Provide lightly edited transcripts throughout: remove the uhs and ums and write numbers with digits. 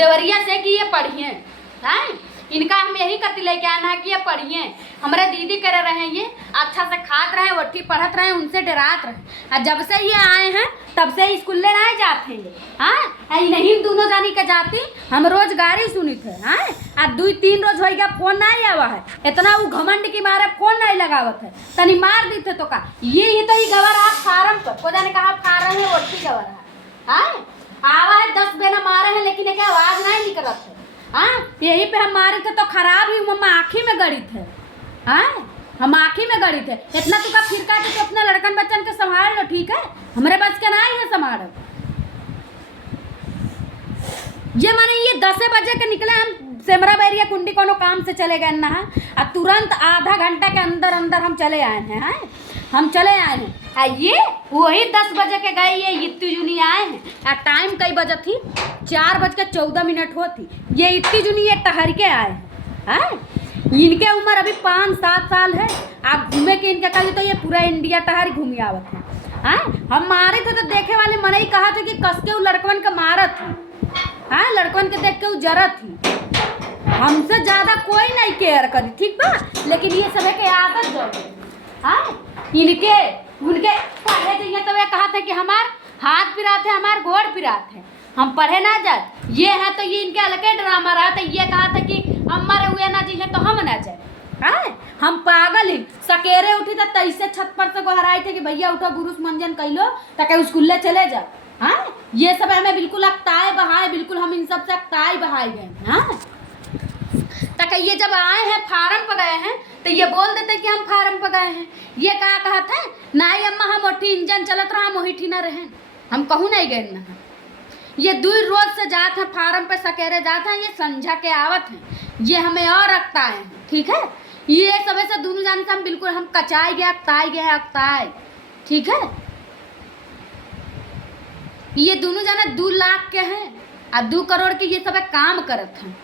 देवरिया से कि ये पढ़िए हैं। इनका हम यही कति लेके आना है कि ये पढ़िए। हमारे दीदी करे रहे ये अच्छा से खात रहे, वठी पढ़त रहे, उनसे डरात रहे। और जब से ये आए हैं तब से स्कूल नहीं जाते ये। हाँ नहीं दोनों जानी के जाती हम रोज गाड़ी सुनी थे। हाँ आ 2-3 रोज हो गया फोन नहीं आवा है। इतना वो घमंड की मारे फोन नहीं लगावत है। तनी मार दी थे तो का ये ही तो ही गवर आप फार्म पर को जाने कहा खा रहे हैं वठी गवर है। हाँ आवा है 10 बेना मारे हैं लेकिन एक आवाज नहीं निकलत है। हाँ यही पे हम मारे थे तो खराब ही मम्मा आँखी में गड़ी थे। हाँ हम आँखी में गड़ी थे। इतना तू का फिरका के तो अपने लड़कन बच्चन के संभाल लो ठीक है। हमारे बच के नहीं है संभाल। ये माने ये 10 बजे के निकले हम सेमरा बैरिया कुंडी कोनो काम से चले गए ना और तुरंत आधा घंटा के अंदर अंदर हम चले आए हैं। हाँ हम चले आए हैं। ये वही 10 बजे के गए ये इतनी जुनी आए हैं। और टाइम कई बजे थी 4:14 होती। ये इतनी जुनी ये टहर के आए हैं। इनके उम्र अभी 5-7 साल है। आप घूमे के इनके कल तो ये पूरा इंडिया टहर घूमी आवत है। हाँ हम मारे थे तो देखे वाले मन ही कहा था कि कस के वो लड़कन के मारत थी। हाँ लड़कन के देख के वो जरत थी। हमसे ज़्यादा कोई नहीं केयर करी ठीक बा। लेकिन ये सब के आदत जो हाँ इनके उनके पढ़े चाहिए तो वे कहा था कि हमार हाथ पिराते हैं हमार गोड़ पिराते हैं हम पढ़े ना जाए। ये है तो ये इनके अलग ड्रामा रहा था। ये कहा था कि हम मरे हुए ना चाहिए तो हम ना जाए। हाँ हम पागल ही सकेरे उठी था तैसे छत पर से गोहराए थे कि भैया उठो बुरुस मंजन कह लो ताकि स्कूल चले जाओ। हाँ ये सब हमें बिल्कुल अक्ताए बहाए बिल्कुल हम इन सब से अक्ताए बहाए गए। हाँ तक ये जब आए हैं फार्म पर गए हैं तो ये बोल देते कि हम फार्म पर गए हैं। ये कहा था नहीं अम्मा हम ओठी इंजन चलत रहा हम वही ना रहे हम कहूँ नहीं गए ना। ये 2 रोज से जात हैं फार्म पे सकेरे जाते हैं। ये संझा के आवत हैं ये हमें और अक्ताए हैं ठीक है। ये सब से दोनों जान से हम बिल्कुल हम कचाए गए अक्ताए ठीक है। ये दोनों जाने 2 लाख के हैं और 2 करोड़ के ये सब काम करत हैं।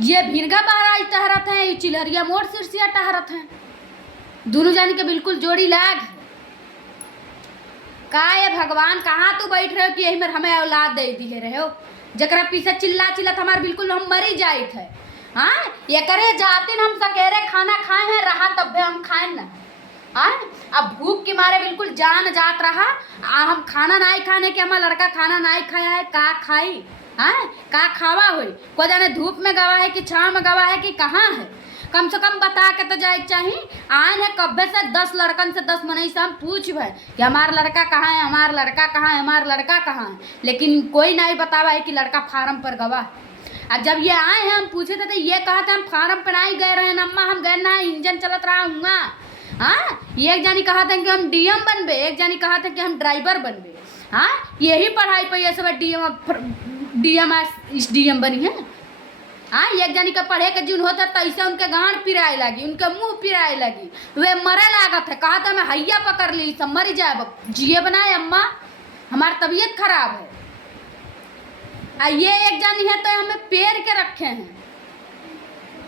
ये भिरगा बहराज टहरत हैं ये चिलहरिया मोड़ सिरसिया टहरत हैं। दोनों जाने के बिल्कुल जोड़ी लाग है। का ये भगवान कहाँ तू बैठ रहे हो कि यही में हमें औलाद दे दी है रहे हो जरा पीछे चिल्ला हमारे बिल्कुल हम मरी जाए थे। हाँ ये करे जाते हम सकेरे खाना खाए हैं रहा तब भी हम खाए ना। हाँ अब भूख के मारे बिल्कुल जान जात रहा हम खाना नहीं खाने के हमारा लड़का खाना नहीं खाया है का खाई। हाँ का खावा हुई को जाने धूप में गवा है कि छाँव में गवा है कि कहाँ है। कम से कम बता के तो जाए चाहिए। आए हैं कब्बे से 10 लड़कन से 10 मनई से हम पूछ भाई कि हमारा लड़का कहाँ है हमारा लड़का कहाँ है हमारा लड़का कहाँ है। लेकिन कोई नहीं बतावा है कि लड़का फार्म पर गवा है। और जब ये आए हैं हम पूछे थे तो ये कहा था हम फार्म पर नहीं गए रहे अम्मा हम गए ना इंजन चलत रहा हूँ। हाँ एक जानी कहा था कि हम डीएम बनबे एक जानी कहा था कि हम ड्राइवर बनबे। हाँ यही पढ़ाई पर ये सब डीएम बनी है। हाँ एक जानी का पढ़े के जुन होता तैसे उनके गांड पिराए लगी उनके मुंह पिराए लगी वे मरे लागत है। कहा था मैं हैया पकड़ ली सब मरी जाए जिए बनाए अम्मा हमारी तबीयत खराब है। ये एक जानी है तो हमें पेड़ के रखे हैं।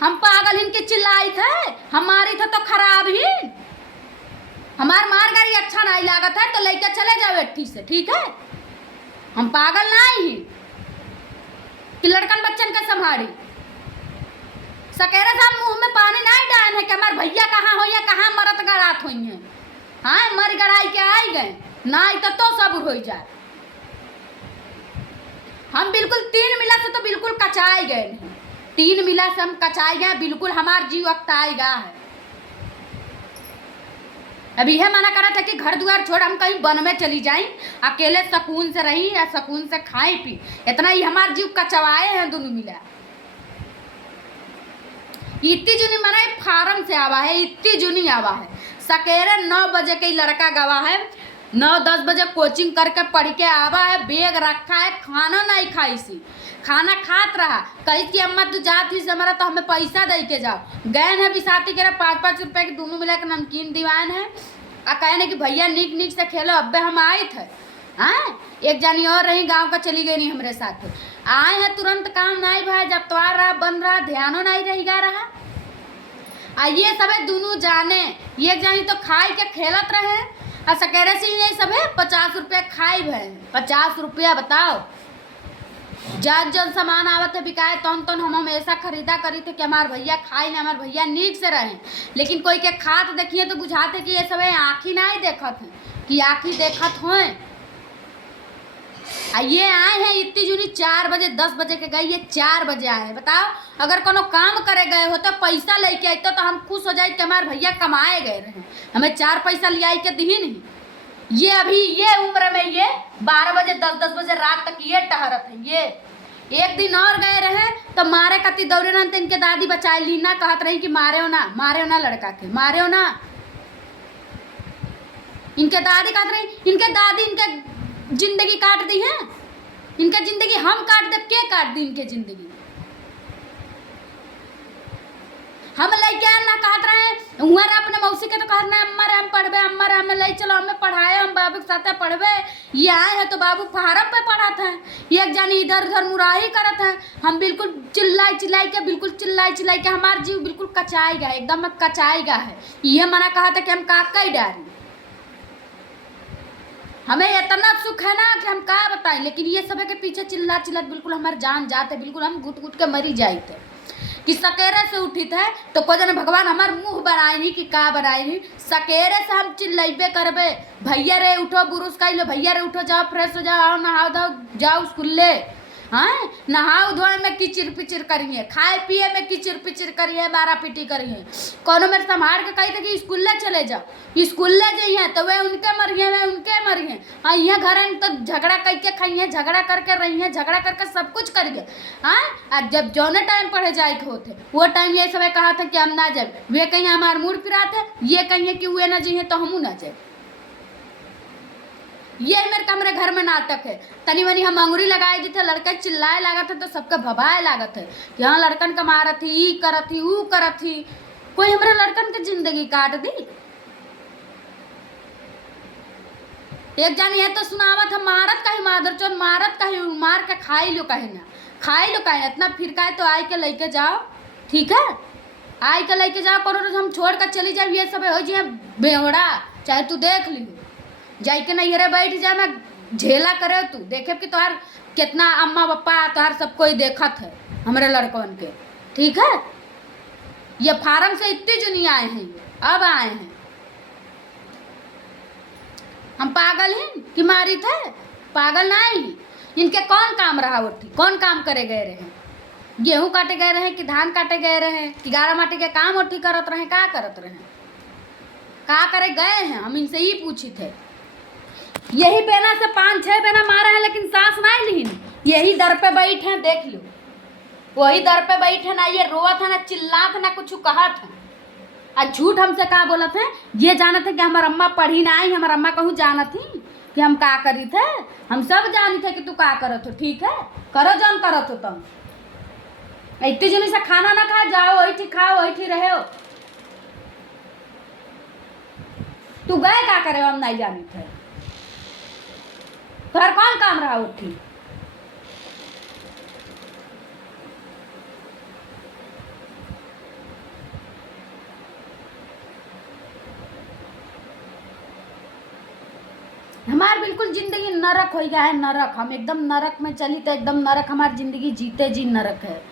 हम पागल इनके चिल्लाई थे हमारी थे तो खराब ही हमार मार गाड़ी अच्छा नहीं लागत है तो लेकर चले जाओ एट्ठी से ठीक है। हम पागल नहीं ही कि लड़कन बच्चन का संभाड़ी सकेरे साहब मुंह में पानी नहीं डाल है कि हमारे भैया कहाँ हो या कहाँ मरत गड़ात हुई हैं। हाँ मर गड़ाई के आई गए नहीं तो सब हो जाए। हम बिल्कुल 3 मिला से तो बिल्कुल कचाए गए नहीं 3 मिला से हम कचाए गए बिल्कुल हमार जीव अक्ताए गया है। अभी यह मना करा था कि घर द्वार छोड़ हम कहीं वन में चली जाई अकेले सुकून से रही या सुकून से खाई पी इतना ही हमारे जीव कचवाए हैं दोनों मिला। इतनी जुनी मना फार्म से आवा है इतनी जुनी आवा है सकेरे 9 बजे के लड़का गवा है 9-10 बजे कोचिंग करके पढ़ के आवा है बैग रखा है खाना नहीं खाई सी खाना खात रहा कही कि अम्मा तू जाती से हमारा तो हमें पैसा दे के जाओ गए हैं बिसाती के 5-5 रुपए के दोनों मिला के नमकीन दीवान है और कहे कि भैया निक निक से खेलो अब्बे हम आए थे। हाँ एक जानी और रही गांव का चली गई नहीं हमारे साथ आए हैं तुरंत काम नहीं भाई जब त्वार रहा बन रहा ध्यानो नहीं रहेगा रहा। ये सब दोनों जाने एक जानी तो खाए के खेलत रहे और सकेरे से ये सब 50 रुपया खाए भे 50 रुपया बताओ जब जब सामान आवत है बिकाए तौन तौन हम हमेशा खरीदा करी थे कि हमार भैया खाए ना, हमार भैया नीक से रहे। लेकिन कोई के खात देखिए तो बुझाते कि ये सब आँखी नहीं देखत है कि आँखी देखत हो। ये आए हैं इतनी जुनी 4 बजे, 10 बजे के गई, ये 4 बजे आए हैं। बताओ अगर कोनो काम करे गए हो तो पैसा लेके आते तो हम खुश हो जाए कि हमारे भैया कमाए गए रहे, हमें 4 पैसा ले आई के दी नहीं। ये अभी ये उम्र में ये 12 बजे 10 बजे रात तक ये टहरत है। ये एक दिन और गए रहे तो मारे कति दौड़े ना, तो इनके दादी बचाए ली ना, कहत रही कि मारे हो ना, मारे हो ना लड़का के, मारे हो ना। इनके दादी कहत रही, इनके दादी इनके जिंदगी काट दी है, इनका जिंदगी हम काट दे, के काट दी इनके जिंदगी। हम लैके ना कहत रहे उमर अपने मौसी के तो कहत रहे अम्मा रे हम पढ़बे, अम्मा रे हमें ले चलो, हमें पढ़ाए, हम बाबू के साथ पढ़बे। ये आए हैं तो बाबू फार्म पे पढ़ात है, एक जानी इधर उधर मुराही करत है। हम बिल्कुल चिल्लाई चिल्लाई के, बिल्कुल चिल्लाई चिल्लाई के हमार जीव बिल्कुल कचाई गया, एकदम कचाई गया है। ये मना कहा था कि हम काका ही डारी, हमें इतना सुख है ना कि हम का बताएं। लेकिन ये सब के पीछे चिल्ला चिल्ला बिल्कुल हमारे जान जाते, बिल्कुल हम घुट घुट के मरी जाए थे कि सकेरे से उठी थे तो को जन भगवान हमार मुंह बनाए नहीं कि का बनाए नहीं। सकेरे से हम चिल्लाइबे करबे, भैया रे उठो बुरुस का लो, भैया रे उठो जाओ फ्रेश हो जाओ, नहाओ धो जाओ स्कूले। हाँ नहाओ धोए में किचिर पिचिर करिए, खाए पिए में किचिर पिचिर करिए, मारा पीटी करिए। कोनो मेरे संभाल के कही थे कि स्कूले चले जाओ, स्कूले जाइए तो वे उनके मरिए, वे उनके मरिए। हाँ यहाँ घर तो झगड़ा करके खाइए, झगड़ा करके रहिए, झगड़ा करके सब कुछ करिए। हाँ जब जौने टाइम पढ़े जाए के होते वो टाइम ये सब कहा था कि हम ना जाए, वे कहीं हमारे मूड फिराते, ये कहिए कि वे ना जाइए तो हमू ना जाए। ये मेरे कमरे घर में नाटक है। तनी मनी हम अंगुरी लगाए दी थे, लड़का चिल्लाए लागत है तो सबका भभाए लागत है कि हाँ लड़कन का मारत थी, ई करत थी, ऊ करत थी। कोई हमारे लड़कन की जिंदगी काट दी। एक जानी है तो सुनावत है मारत कहीं मादर चौथ, मारत कहीं, मार के खाई लो कहीं ना, खाई लो कहीं इतना फिरका है तो आई के लेके जाओ, ठीक है आई के लेके जाओ। करो हम छोड़ कर चली जाए, ये सब हो जाए बेवड़ा, चाहे तू देख ली जाई के नैहरे बैठ जाए, मैं झेला करे तू देखे कि तोहार कितना अम्मा पप्पा तोहार सब कोई देखत है हमारे लड़कन के, ठीक है। ये फार्म से इतनी जुनी आए हैं, अब आए हैं। हम पागल हैं कि मारी थे, पागल नहीं। इनके कौन काम रहा उठी, कौन काम करे गए रहे, गेहूं काटे गए रहे कि धान काटे गए रहे कि गारा माटी के काम उठी करत रहे, का करत रहे, का करे गए हैं। हम इनसे ही पूछी थे। यही बेना से 5-6 बेना मारे हैं लेकिन सांस नहीं ली, यही दर पे बैठे हैं, देख लो वही दर पे बैठे ना, ये रोवत है ना चिल्लात ना कुछ कहत है। आज झूठ हमसे का बोलत है, ये जानत है कि हमार अम्मा पढ़ी ना आई, हमार अम्मा कहूँ जानत थी कि हम का करी थे, हम सब जानी थे कि तू का करत हो, ठीक है करो जौन करत हो तुम। इतनी जनी से खाना ना खा जाओ, वही ठीक खाओ वही ठीक रहे हो। तू गए का करे हम नहीं जानी थे, घर कौन काम रहा उठी। हमार बिल्कुल जिंदगी नरक हो गया है, नरक। हम एकदम नरक में चली तो एकदम नरक, हमारी जिंदगी जीते जी नरक है,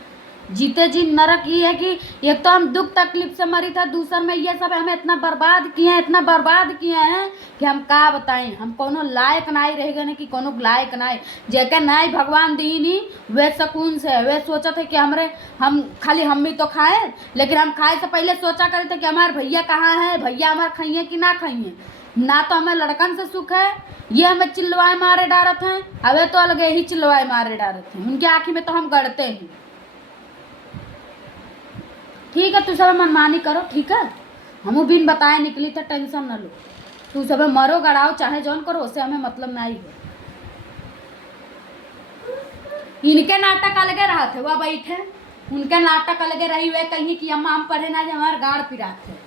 जीते जी नरक। ये है कि एक तो हम दुख तकलीफ से मरी था, दूसर में ये सब हमें इतना बर्बाद किए हैं, इतना बर्बाद किए हैं कि हम का बताएं। हम कोनो लायक नहीं रह गए कि कोनो लायक नहीं, जेके नहीं भगवान दी नहीं वे सुकून से वे सोचा थे कि हम खाली हम भी तो खाए, लेकिन हम खाए से पहले सोचा करे थे कि हमारे भैया कहाँ है, भैया हमारे खाइए कि ना खाइए। ना तो हमें लड़कन से सुख है, ये हमें चिल्लवाए मारे डारत हैं, अबे तो अलग ही चिल्लवाए मारे डारत हैं। उनकी आँखी में तो हम गड़ते हैं, ठीक है। तू सब मनमानी करो, ठीक है, हमू बिन बताए निकली था, टेंशन न लो। तू सब मरो गड़ाओ चाहे जौन करो, उससे हमें मतलब नहीं है। इनके नाटक अलगे रहा थे, वह बैठे उनके नाटक अलगे रही, वे कहिए कि अम्मा हम पढ़े ना जाए, हमारे गाड़ पिराते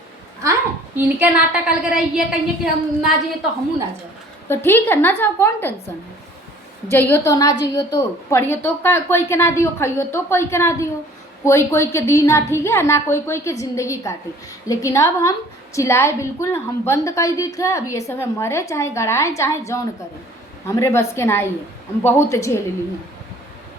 आए। इनके नाटक अलगे रही, ये कहिए कि हम ना जाइए तो हमू ना जाए, तो ठीक है ना जाओ, कौन टेंशन है। जाइयो तो ना जाइयो तो, पढ़ियो तो कोई के ना दियो, खाइयो तो कोई के ना दियो, कोई कोई के दी ना, ठीक है ना, कोई कोई के ज़िंदगी काटी। लेकिन अब हम चिल्लाए बिल्कुल हम बंद कर दी थे। अब ये सब मरे चाहे गड़ाएं चाहे जौन करें, हमरे बस के ना ही है, हम बहुत झेल ली हैं।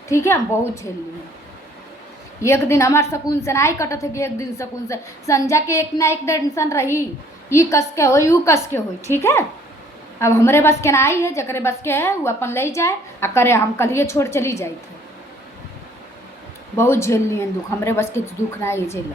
ठीक है, हम बहुत झेल लिए। एक दिन हमार सकून से नहीं कटत है कि एक दिन सकून से संजा के एक ना एक टेंशन रही, ये कस के हो यू कस के हो, ठीक है। अब हमरे बस के ना आई है, जकरे बस के है वो अपन ले जाए आ करे, हम कल छोड़ चली जाई थे। बहुत झेल लिए दुख, हमरे बस के दुख ना ये झेल।